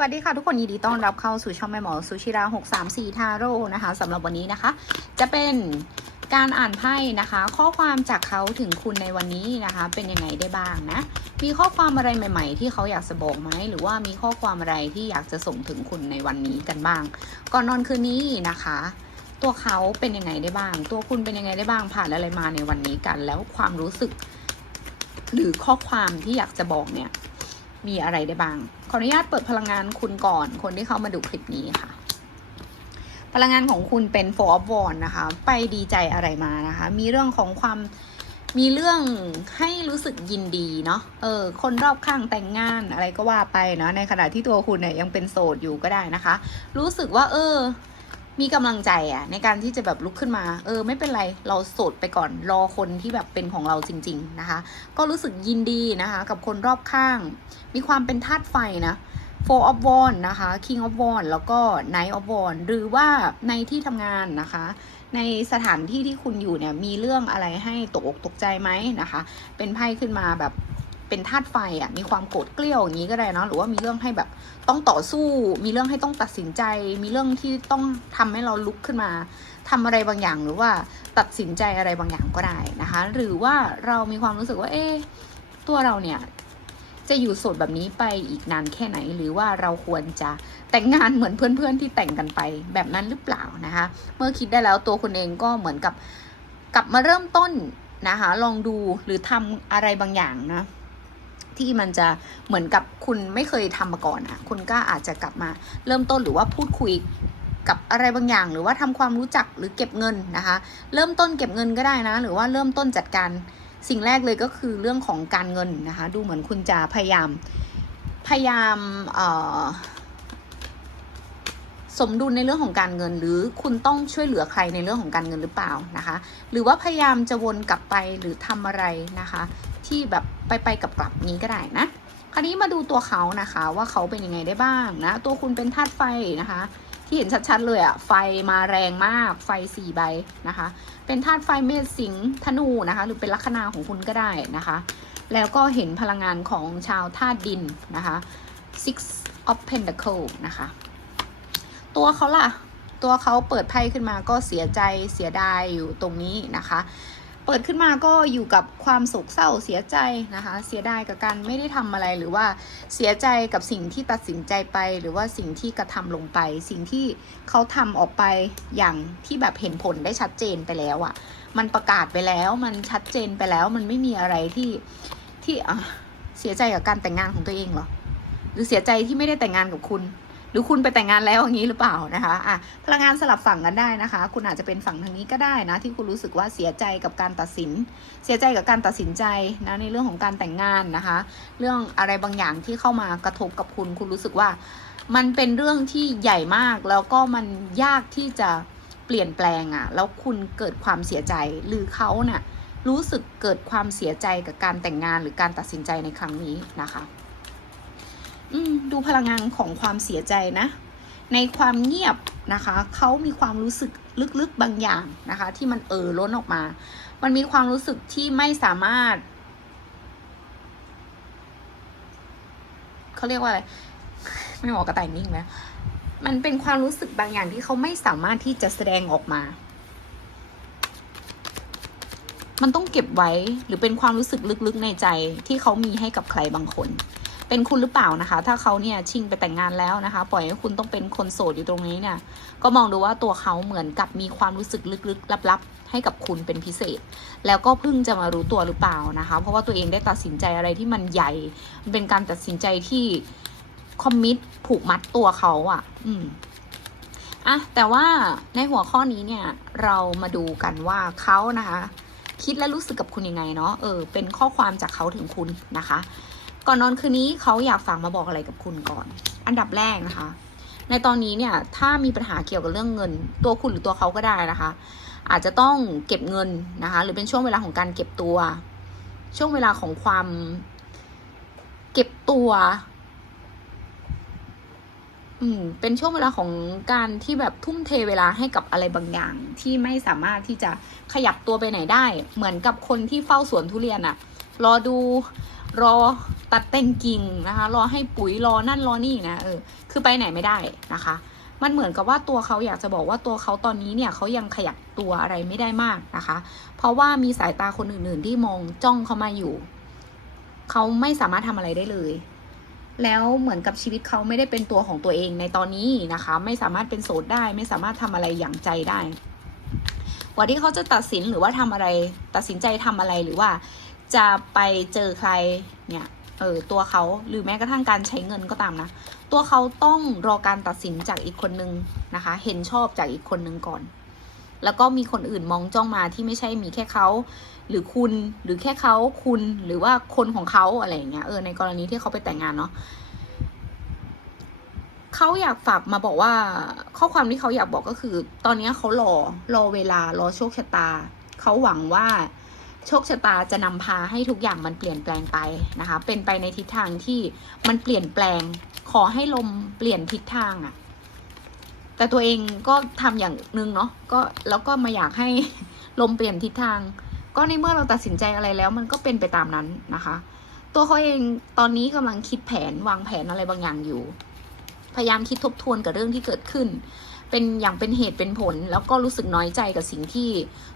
วัสดีค่ะทุกคนยินดีต้อนรับเข้าสู่ช่องแม่หมอสุชิรา634ทาโร่นะคะสำหรับวันนี้นะคะ จะเป็นการอ่านไพ่นะคะ ข้อความจากเขาถึงคุณในวันนี้นะคะ เป็นยังไงได้บ้างนะมีข้อความอะไรใหม่ ๆ ที่เขาอยากจะบอกไหมหรือว่ามีข้อความอะไรที่อยากจะส่งถึงคุณในวันนี้กันบ้าง ก่อนนอนคืนนี้นะคะ ตัวเขาเป็นยังไงได้บ้าง ตัวคุณเป็นยังไงได้บ้างผ่านอะไรมาในวันนี้กัน แล้วความรู้สึก หรือข้อความที่อยากจะบอกเนี่ย มีอะไรได้บ้าง ขออนุญาตเปิดพลังงานคุณก่อน คนที่เข้ามาดูคลิปนี้ค่ะ พลังงานของคุณเป็น four of wands นะคะ ไปดีใจอะไรมานะคะ มีเรื่องของความมีเรื่องให้รู้สึกยินดีเนาะ เออ คนรอบข้างแต่งงานอะไรก็ว่าไปเนาะ ในขณะที่ตัวคุณเนี่ยยังเป็นโสดอยู่ก็ได้นะคะ รู้สึกว่า เออ มีกำลังใจอะในการที่จะแบบลุกขึ้นมา เออ ไม่เป็นไรเราโสดไปก่อนรอคนที่แบบเป็นของเราจริง ๆนะคะ ก็รู้สึกยินดีนะคะ กับคนรอบข้าง มีความเป็นธาตุไฟนะ Four of Wands นะคะ King of Wands แล้วก็ Knight of Wands หรือว่าในที่ทำงานนะคะ ในสถานที่ที่คุณอยู่เนี่ยมีเรื่องอะไรให้ตกอกตกใจไหมนะคะ เป็นไพ่ขึ้นมาแบบ เป็นธาตุไฟอะมีความโกรธเกลี้ยวอย่างนี้ก็ได้เนาะหรือว่ามีเรื่องให้แบบต้องต่อสู้ มีเรื่องให้ต้องตัดสินใจ มีเรื่องที่ต้องทำให้เราลุกขึ้นมาทำอะไรบางอย่างหรือว่าตัดสินใจอะไรบางอย่างก็ได้นะคะ หรือว่าเรามีความรู้สึกว่า เอ๊ตัวเราเนี่ยจะอยู่โสดแบบนี้ไปอีกนานแค่ไหน หรือว่าเราควรจะแต่งงานเหมือนเพื่อนๆ ที่แต่งกันไปแบบนั้นหรือเปล่านะคะ เมื่อคิดได้แล้วตัวคุณเองก็เหมือนกับกลับมาเริ่มต้นนะคะ ลองดูหรือทำอะไรบางอย่างนะ ที่มันจะเหมือนกับคุณไม่เคยทำมาก่อนอะคุณก็อาจจะกลับมาเริ่มต้นหรือว่าพูดคุยกับอะไรบางอย่าง หรือว่าทำความรู้จักหรือเก็บเงินนะคะ เริ่มต้นเก็บเงินก็ได้นะ หรือว่าเริ่มต้นจัดการสิ่งแรกเลยก็คือเรื่องของการเงินนะคะ ดูเหมือนคุณจะพยายามพยายามเอ่อ สมดุลในเรื่องของการเงิน หรือคุณต้องช่วยเหลือใครในเรื่องของการเงินหรือเปล่านะคะ หรือว่าพยายามจะวนกลับไปหรือทำอะไรนะคะ ที่แบบไปไปกลับกลับนี้ก็ได้นะ คราวนี้มาดูตัวเขานะคะว่าเขาเป็นยังไงได้บ้างนะตัวคุณเป็นธาตุไฟนะคะ ที่เห็นชัดๆเลยอะไฟมาแรงมากไฟสี่ใบนะคะ เป็นธาตุไฟเมษสิงห์ธนูนะคะ หรือเป็นลัคนาของคุณก็ได้นะคะ แล้วก็เห็นพลังงานของชาวธาตุดินนะคะ six of pentacle นะคะ ตัวเขาล่ะ ตัวเขาเปิดไพ่ขึ้นมาก็เสียใจเสียดายอยู่ตรงนี้นะคะ เปิดขึ้นมาก็อยู่กับความโศกเศร้าเสียใจนะคะ เสียดายกับการไม่ได้ทำอะไรหรือว่าเสียใจกับสิ่งที่ตัดสินใจไป หรือว่าสิ่งที่กระทำลงไป สิ่งที่เขาทำออกไปอย่างที่แบบเห็นผลได้ชัดเจนไปแล้วอะ่ะ มันประกาศไปแล้วมันชัดเจนไปแล้วมันไม่มีอะไรที่ที่อะเสียใจกับการแต่งงานของตัวเองเหรอหรือเสียใจที่ไม่ได้แต่งงานกับคุณ หรือคุณไปแต่งงานแล้วอย่างนี้หรือเปล่านะคะอะพลังงานสลับฝั่งกันได้นะคะ คุณอาจจะเป็นฝั่งทางนี้ก็ได้นะ ที่คุณรู้สึกว่าเสียใจกับการตัดสิน เสียใจกับการตัดสินใจนะในเรื่องของการแต่งงานนะคะ เรื่องอะไรบางอย่างที่เข้ามากระทบกับคุณ คุณรู้สึกว่า มันเป็นเรื่องที่ใหญ่มากแล้วก็มันยากที่จะเปลี่ยนแปลงอะ่ะแล้วคุณเกิดความเสียใจหรือเขาเนะ่ะรู้สึกเกิดความเสียใจกับการแต่งงานหรือการตัดสินใจในครั้งนี้นะคะ ดูพลังงานของความเสียใจนะ ในความเงียบนะคะ เขามีความรู้สึกลึกๆบางอย่างนะคะ ที่มันเอ่อล้นออกมา มันมีความรู้สึกที่ไม่สามารถเขาเรียกว่าอะไร ไม่เหมาะกับไต่นิ่งนะมันเป็นความรู้สึกบางอย่างที่เขาไม่สามารถที่จะแสดงออกมา มันต้องเก็บไว้หรือเป็นความรู้สึกลึกๆในใจที่เขามีให้กับใครบางคน เป็นคุณหรือเปล่านะคะ ถ้าเขาเนี่ยชิงไปแต่งงานแล้วนะคะ ปล่อยให้คุณต้องเป็นคนโสดอยู่ตรงนี้เนี่ย ก็มองดูว่าตัวเขาเหมือนกับมีความรู้สึกลึกๆลับๆ ให้กับคุณเป็นพิเศษ แล้วก็เพิ่งจะมารู้ตัวหรือเปล่านะคะ เพราะว่าตัวเองได้ตัดสินใจอะไรที่มันใหญ่ มันเป็นการตัดสินใจที่คอมมิตผูกมัดตัวเขาอะ่ะ อืมอะแต่ว่าในหัวข้อนี้เนี่ย เรามาดูกันว่าเขานะคะ คิดและรู้สึกกับคุณยังไงเนาะเออ เป็นข้อความจากเขาถึงคุณนะคะ ก่อนนอนคืนนี้เขาอยากฝากมาบอกอะไรกับคุณก่อน อันดับแรกนะคะ ในตอนนี้เนี่ยถ้ามีปัญหาเกี่ยวกับเรื่องเงิน ตัวคุณหรือตัวเขาก็ได้นะคะ อาจจะต้องเก็บเงินนะคะ หรือเป็นช่วงเวลาของการเก็บตัว ช่วงเวลาของความ เก็บตัวอืมเป็นช่วงเวลาของการที่แบบทุ่มเทเวลาให้กับอะไรบางอย่าง ที่ไม่สามารถที่จะขยับตัวไปไหนได้ เหมือนกับคนที่เฝ้าสวนทุเรียนอะรอดูรอ ตัดแต่งกิ่งนะคะ รอให้ปุ๋ยรอนั่นรอนี่นะเออคือไปไหนไม่ได้นะคะ มันเหมือนกับว่าตัวเขาอยากจะบอกว่าตัวเขาตอนนี้เนี่ยเขายังขยับตัวอะไรไม่ได้มากนะคะ เพราะว่ามีสายตาคนอื่นๆที่มองจ้องเขามาอยู่เขาไม่สามารถทำอะไรได้เลย แล้วเหมือนกับชีวิตเขาไม่ได้เป็นตัวของตัวเองในตอนนี้นะคะ ไม่สามารถเป็นโสดได้ ไม่สามารถทำอะไรอย่างใจได้กว่าที่เขาจะตัดสินหรือว่าทำอะไร ตัดสินใจทำอะไรหรือว่าจะไปเจอใครเนี่ย เออตัวเขาหรือแม้กระทั่งการใช้เงินก็ตามนะ ตัวเขาต้องรอการตัดสินจากอีกคนนึงนะคะ เห็นชอบจากอีกคนนึงก่อน แล้วก็มีคนอื่นมองจ้องมาที่ไม่ใช่มีแค่เขาหรือคุณหรือแค่เขาคุณหรือว่าคนของเขาอะไรอย่างเงี้ยเออในกรณีที่เขาไปแต่งงานเนาะเขาอยากฝากมาบอกว่าข้อความที่เขาอยากบอกก็คือ ตอนนี้เขารอรอเวลารอโชคชะตาเขาหวังว่า โชคชะตาจะนำพาให้ทุกอย่างมันเปลี่ยนแปลงไปนะคะ เป็นไปในทิศทางที่มันเปลี่ยนแปลง ขอให้ลมเปลี่ยนทิศทางอะแต่ตัวเองก็ทำอย่างนึงเนาะก็แล้วก็มาอยากให้ลมเปลี่ยนทิศทาง ก็ในเมื่อเราตัดสินใจอะไรแล้วมันก็เป็นไปตามนั้นนะคะ ตัวเขาเองตอนนี้กำลังคิดแผนวางแผนอะไรบางอย่างอยู่ พยายามคิดทบทวนกับเรื่องที่เกิดขึ้น เป็นอย่างเป็นเหตุเป็นผล แล้วก็รู้สึกน้อยใจกับสิ่งที่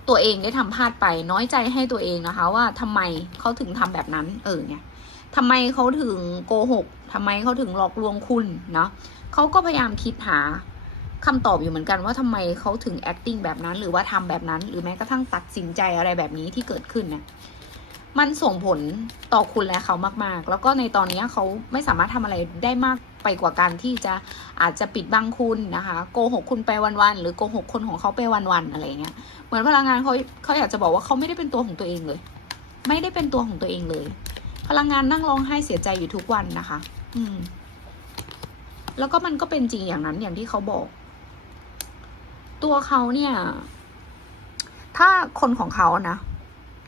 ตัวเองได้ทำพลาดไป น้อยใจให้ตัวเองนะคะ ว่าทำไมเขาถึงทำแบบนั้น เออเนี่ยทำไมเขาถึงโกหกทำไมเขาถึงหลอกลวงคุณเนาะเขาก็พยายามคิดหาคำตอบอยู่เหมือนกันว่าทำไมเขาถึง acting แบบนั้น หรือว่าทำแบบนั้น หรือแม้กระทั่งตัดสินใจอะไรแบบนี้ที่เกิดขึ้นเนี่ย มันส่งผลต่อคุณและเขามาก ๆ แล้วก็ในตอนนี้เขาไม่สามารถทำอะไรได้มากไปกว่าการที่จะอาจจะปิดบังคุณนะคะโกหกคุณไปวันๆหรือโกหกคนของเขาไปวันๆอะไรเงี้ยเหมือนพลังงานเขาเขาอยากจะบอกว่าเขาไม่ได้เป็นตัวของตัวเองเลย ไม่ได้เป็นตัวของตัวเองเลย พลังงานนั่งร้องไห้เสียใจอยู่ทุกวันนะคะ อืม แล้วก็มันก็เป็นจริงอย่างนั้นอย่างที่เขาบอก ตัวเขาเนี่ย ถ้าคนของเขานะ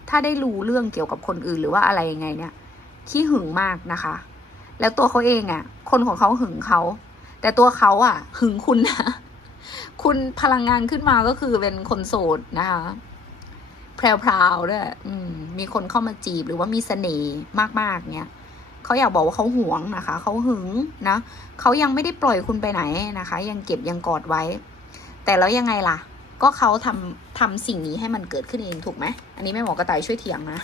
ถ้าได้รู้เรื่องเกี่ยวกับคนอื่นหรือว่าอะไรยังไงเนี่ยขี้หึงมากนะคะ แล้วตัวเขาเองอะ่ะ คนของเขาหึงเขา แต่ตัวเขาอะ่ะ หึงคุณนะคุณพลังงานขึ้นมาก็คือเป็นคนโสดนะคะแพรวๆด้วยมมีคนเข้ามาจีบหรือว่ามีเสน่ห์มากๆเนี่ยเขาอยากบอกว่าเขาหวงนะคะ เขาหึงนะเขายังไม่ได้ปล่อยคุณไปไหนนะคะ ยังเก็บยังกอดไว้ แต่แล้วยังไงล่ะ ก็เขาทำทำสิ่งนี้ให้มันเกิดขึ้นเองถูกไหม อันนี้แม่หมอกระต่ายช่วยเถียงนะ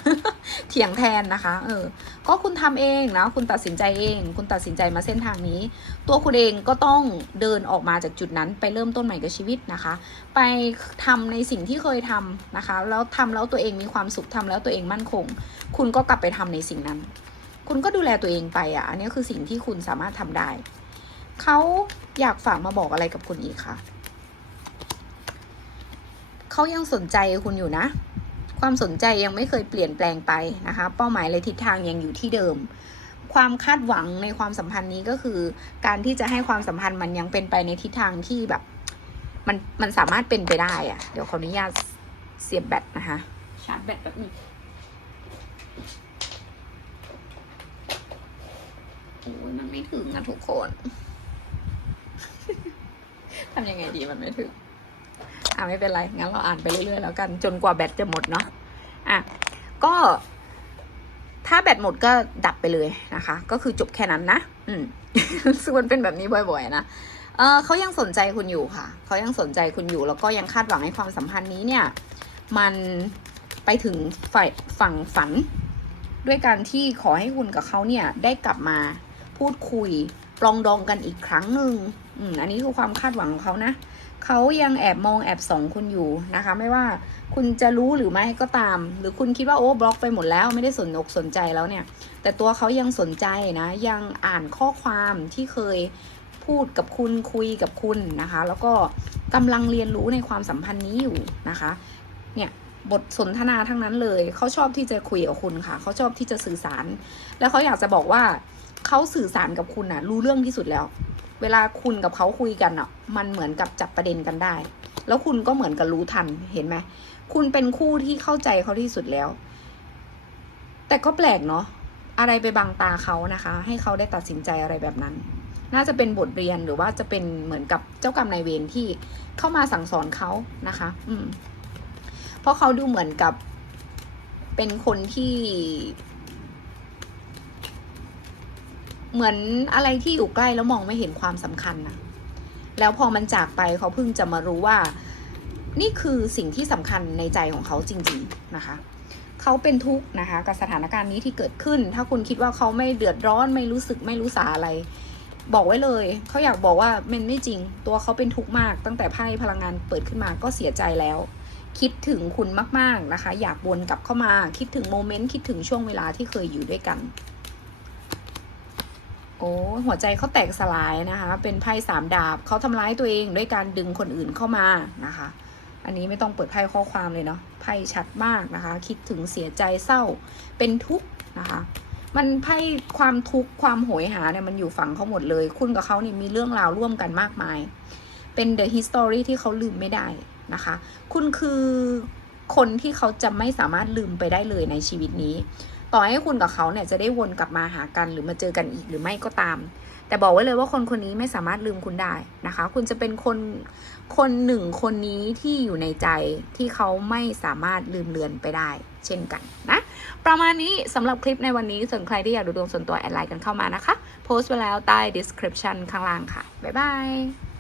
เถียงแทนนะคะ เออ ก็คุณทำเองนะคุณตัดสินใจเอง คุณตัดสินใจมาเส้นทางนี้ ตัวคุณเองก็ต้องเดินออกมาจากจุดนั้น ไปเริ่มต้นใหม่กับชีวิตนะคะ ไปทำในสิ่งที่เคยทำนะคะ แล้วทำแล้วตัวเองมีความสุขทำแล้วตัวเองมั่นคง คุณก็กลับไปทำในสิ่งนั้น คุณก็ดูแลตัวเองไปอะ อันนี้คือสิ่งที่คุณสามารถทำได้ เขาอยากฝากมาบอกอะไรกับคุณอีกค่ะ เขายังสนใจคุณอยู่นะ ความสนใจยังไม่เคยเปลี่ยนแปลงไปนะคะ เป้าหมายและทิศทางยังอยู่ที่เดิม ความคาดหวังในความสัมพันธ์นี้ก็คือ การที่จะให้ความสัมพันธ์มันยังเป็นไปในทิศทางที่แบบ มันมันสามารถเป็นไปได้อะเดี๋ยวขออนุญาตเสียบแบตนะคะชาร์จแบตแบบนี้โอ้ยมันไม่ถึงนะทุกคน ทำยังไงดีมันไม่ถึง อะไม่เป็นไร งั้นเราอ่านไปเรื่อยๆแล้วกันจนกว่าแบตจะหมดเนาะอะก็ถ้าแบตหมดก็ดับไปเลยนะคะ ก็คือจบแค่นั้นนะ อืมซึ่งมันเป็นแบบนี้บ่อยๆนะเออเขายังสนใจคุณอยู่ค่ะ เขายังสนใจคุณอยู่ แล้วก็ยังคาดหวังให้ความสัมพันธ์นี้เนี่ย มันไปถึงฝ่ายฝั่งฝัน ด้วยการที่ขอให้คุณกับเขาเนี่ย ได้กลับมาพูดคุยปลองดองกันอีกครั้งหนึ่งอืมอันนี้คือความคาดหวังของเขานะ เขายังแอบมองแอบส่องคุณอยู่นะคะ ไม่ว่าคุณจะรู้หรือไม่ก็ตาม หรือคุณคิดว่าโอ้บล็อกไปหมดแล้วไม่ได้สนอกสนใจแล้วเนี่ย แต่ตัวเขายังสนใจนะ ยังอ่านข้อความที่เคยพูดกับคุณคุยกับคุณนะคะ แล้วก็กำลังเรียนรู้ในความสัมพันธ์นี้อยู่นะคะ เนี่ยบทสนทนาทั้งนั้นเลย เขาชอบที่จะคุยกับคุณค่ะ เขาชอบที่จะสื่อสาร แล้วเขาอยากจะบอกว่าเขาสื่อสารกับคุณน่ะรู้เรื่องที่สุดแล้ว เวลาคุณกับเขาคุยกันอะ มันเหมือนกับจับประเด็นกันได้ แล้วคุณก็เหมือนกับรู้ทันเห็นไหมคุณเป็นคู่ที่เข้าใจเขาที่สุดแล้ว แต่ก็แปลกเนาะอะไรไปบังตาเขานะคะ ให้เขาได้ตัดสินใจอะไรแบบนั้น น่าจะเป็นบทเรียนหรือว่าจะเป็นเหมือนกับเจ้ากรรมนายเวรที่เข้ามาสั่งสอนเขานะคะ อืม เพราะเขาดูเหมือนกับเป็นคนที่ เหมือนอะไรที่อยู่ใกล้แล้วมองไม่เห็นความสำคัญนะแล้วพอมันจากไปเขาเพิ่งจะมารู้ว่า นี่คือสิ่งที่สำคัญในใจของเขาจริง ๆนะคะเขาเป็นทุกข์นะคะกับสถานการณ์นี้ที่เกิดขึ้น ถ้าคุณคิดว่าเขาไม่เดือดร้อนไม่รู้สึกไม่รู้สาอะไร บอกไว้เลยเขาอยากบอกว่ามันไม่จริง ตัวเขาเป็นทุกข์มาก ตั้งแต่ไพ่พลังงานเปิดขึ้นมาก็เสียใจแล้ว คิดถึงคุณมากๆนะคะ อยากวนกลับเข้ามา คิดถึงโมเมนต์คิดถึงช่วงเวลาที่เคยอยู่ด้วยกัน โอ้หัวใจเขาแตกสลายนะคะ เป็นไพ่สามดาบเขาทำร้ายตัวเองด้วยการดึงคนอื่นเข้ามานะคะ อันนี้ไม่ต้องเปิดไพ่ข้อความเลยเนาะไพ่ชัดมากนะคะ คิดถึงเสียใจเศร้าเป็นทุกข์นะคะ มันไพ่ความทุกข์ความโหยหาเนี่ยมันอยู่ฝั่งเขาหมดเลย คุณกับเขานี่มีเรื่องราวร่วมกันมากมาย เป็น the history ที่เขาลืมไม่ได้นะคะ คุณคือคนที่เขาจะไม่สามารถลืมไปได้เลยในชีวิตนี้ ต่อให้คุณกับเขาเนี่ยจะได้วนกลับมาหากันหรือมาเจอกันอีกหรือไม่ก็ตาม แต่บอกไว้เลยว่าคนคนนี้ไม่สามารถลืมคุณได้นะคะ คุณจะเป็นคนคนหนึ่งคนนี้ที่อยู่ในใจที่เขาไม่สามารถลืมเลือนไปได้ เช่นกันนะ ประมาณนี้สำหรับคลิปในวันนี้ส่วนใครที่อยากดูดวงส่วนตัวแอดไลน์กันเข้ามานะคะ โพสต์ไว้แล้วใต้ description ข้างล่างค่ะ บ๊ายบาย